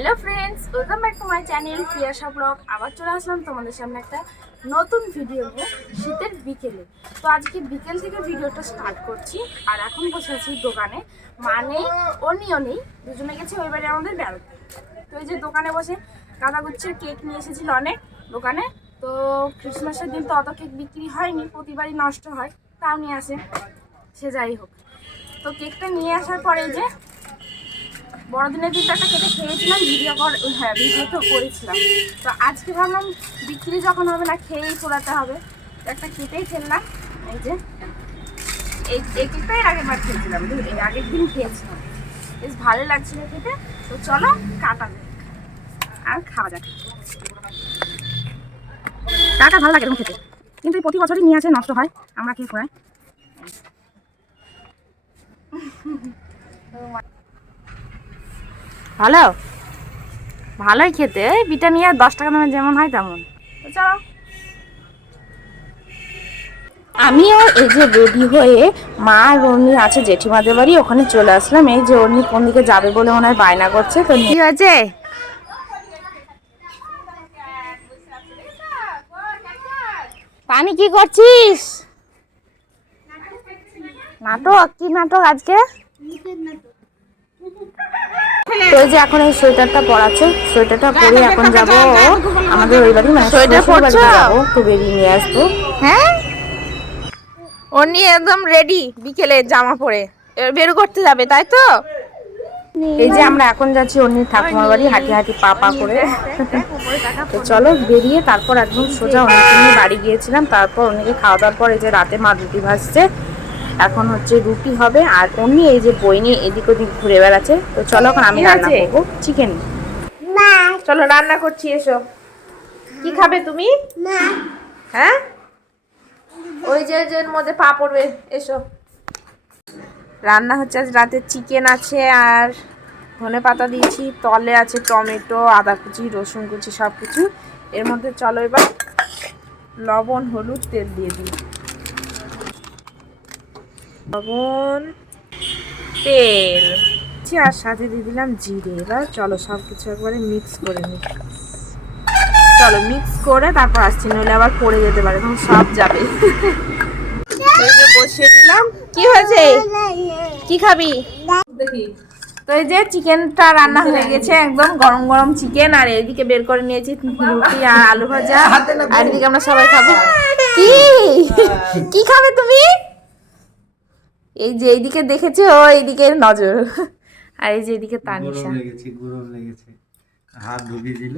Hello friends, welcome back to my channel Priyasha blog. আবার চলে আসলাম তোমাদের সামনে একটা নতুন ভিডিও নিয়ে শীতের বিকেলে। তো আজকে বিকেল থেকে ভিডিওটা স্টার্ট করছি। আর এখন বসে আছি দোকানে, মানে অনেক দুজনে গেছে ওই বাড়ি আমাদের বেড়াতে। তো এই যে দোকানে বসে গাঁদা গুচ্ছের কেক নিয়ে এসেছিল অনেক দোকানে। তো ক্রিসমাসের দিন তো অত কেক বিক্রি হয়নি, প্রতিবারই নষ্ট হয়, তাও নিয়ে আসে। সে যাই হোক, তো কেকটা নিয়ে আসার পরে যে বড়দিনের দিনটা একটা কেটে খেয়েছিলাম, ভিডিও তো করেছিলাম। তো আজকে ভাবলাম বিক্রি যখন হবে না, খেয়েই পোড়াতে হবে, তো একটা কেটেই ফেললাম। এই যে এই কেকটাই আগের বার খেয়েছিলাম, এই আগের দিন খেয়েছিলাম, বেশ ভালো লাগছিল খেতে। তো চলো কাটা যাক আর খাওয়া যাক। কাটা ভালো লাগে এরকম খেতে, কিন্তু এই প্রতি বছরই নিয়ে আসে, নষ্ট হয়, আমরা খেয়ে পোড়াই। ভালো ভালোই খেতে, বিটা নিয়ে 10 টাকা দামে যেমন হয় তেমন। তো চলো, আমিও এই যে রেডি হয়ে মা আর অর্নি আছে জেঠিমাদের বাড়ি, ওখানে চলে আসলাম। এই যে অর্নি কোন দিকে যাবে বলে মনে হয় বায়না করছে। তো কি হয়েছে, পানি কি করছিস? নাটক? কি নাটক আজকে? তো এই যে এখন এই সোয়েটারটা পরাচ্ছে, সোয়েটারটা পরে এখন যাব আমাদের ওই বাড়ি, মানে সোয়েটার পরছো, একটু বেরিয়ে নিয়ে আসবো। হ্যাঁ, ও নিয়ে একদম রেডি, বিকেলে জামা পরে বের করতে যাবে, তাই তো? এই যে আমরা এখন যাচ্ছি অন্যের ঠাকুমার বাড়ি, হাঁটি হাঁটি পা পা করে। তো চলো বেরিয়ে তারপর একদম সোজা অন্যকে নিয়ে বাড়ি গিয়েছিলাম। তারপর অন্যকে খাওয়া দাওয়ার পর এই যে রাতে মা রুটি ভাজছে, এখন হচ্ছে রুটি হবে। আর অন্য এই যে বই নিয়ে এদিক ওদিক ঘুরে বেড়াচ্ছে। তো চলো এখন আমি রান্না করবো চিকেন। চলো রান্না করছি, এসো। কি খাবে তুমি? হ্যাঁ, ওই যে এর মধ্যে পা পড়বে, এসো। রান্না হচ্ছে আজ রাতে চিকেন আছে, আর ধনে পাতা দিয়েছি, তলে আছে টমেটো, আদা কুচি, রসুন কুচি, সব কিছু এর মধ্যে। চলো এবার লবণ, হলুদ, তেল দিয়ে দিই। লবণ, তেল আর সাথে দিয়ে দিলাম জিরে। এবার চলো সব কিছু একবারে মিক্স করে নিই। চলো মিক্স করে তারপর আসছি, নইলে আবার পড়ে যেতে পারে, তখন সব যাবে। বসিয়ে দিলাম। কি হয়েছে, কি খাবি দেখি? তো এই যে চিকেনটা রান্না হয়ে গেছে, একদম গরম গরম চিকেন। আর এইদিকে বের করে নিয়েছি রুটি আর আলু ভাজা, আর এদিকে আমরা সবাই খাবো। কি কি খাবে তুমি? এই যে এইদিকে দেখেছো, এইদিকে নজর, আর এই যে এইদিকে তানিশা। গরম লেগেছে, হাত ঢুকিয়ে দিল।